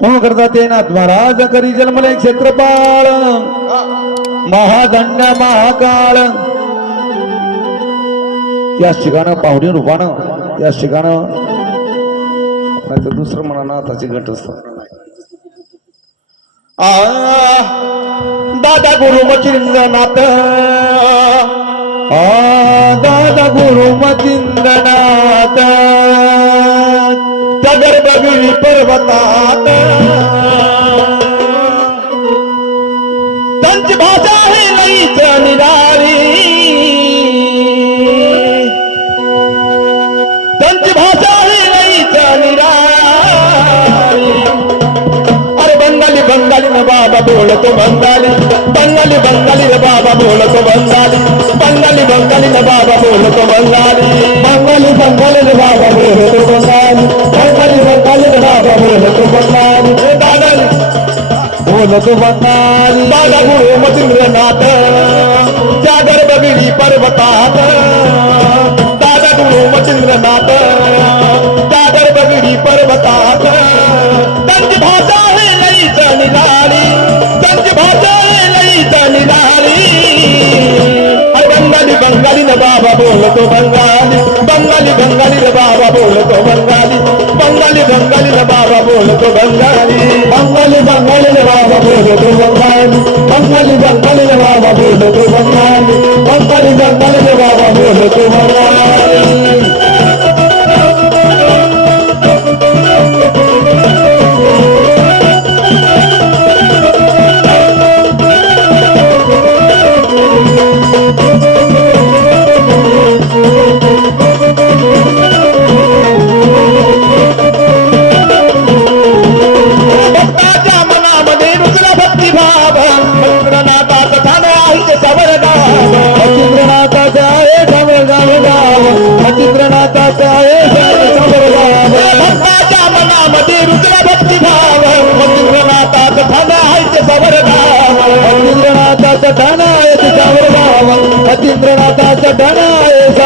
म्हणून करता ते नाथ महाराज करी जन्मले क्षेत्रपाळ. महादंड महाकाळ. या ठिकाणं पाहुणे रूपानं या ठिकाणं नाहीतर दुसरं म्हणा नाथाची घट असत दादा गुरु मचिंद्रनाथ दादा गुरु मचिंद्रनाथ पर्वतात। त्यांची भाषा आहे लईच निराळी त्यांची भाषा लईच निराळी अरे बंगाली बंगाली न बाबा बोलतो बंगाली। बंगाली बंगाली न बाबा बोलतो बंगाली। बंगाली बंगाली न बाबा बोलतो बंगाली बंगाली। बंगाली दादा गुरु मचिंद्रनाथ त्या गर्भगिरी पर्वतात दादा गुरु मचिंद्रनाथ त्या गर्भगिरी पर्वतात त्यांची भाषा आहे लईच निराळी त्यांची भाषा लईच निराळी अरे बंगाली बंगाली न बाबा बोलतो बंगाली। बंगाली बंगाली न बाबा बोलतो बंगाली। बंगाली बंगाली न बाबा बोलतो बंगाली। बंगाली बंगाली न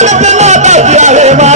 सत्य माता जी आहे मा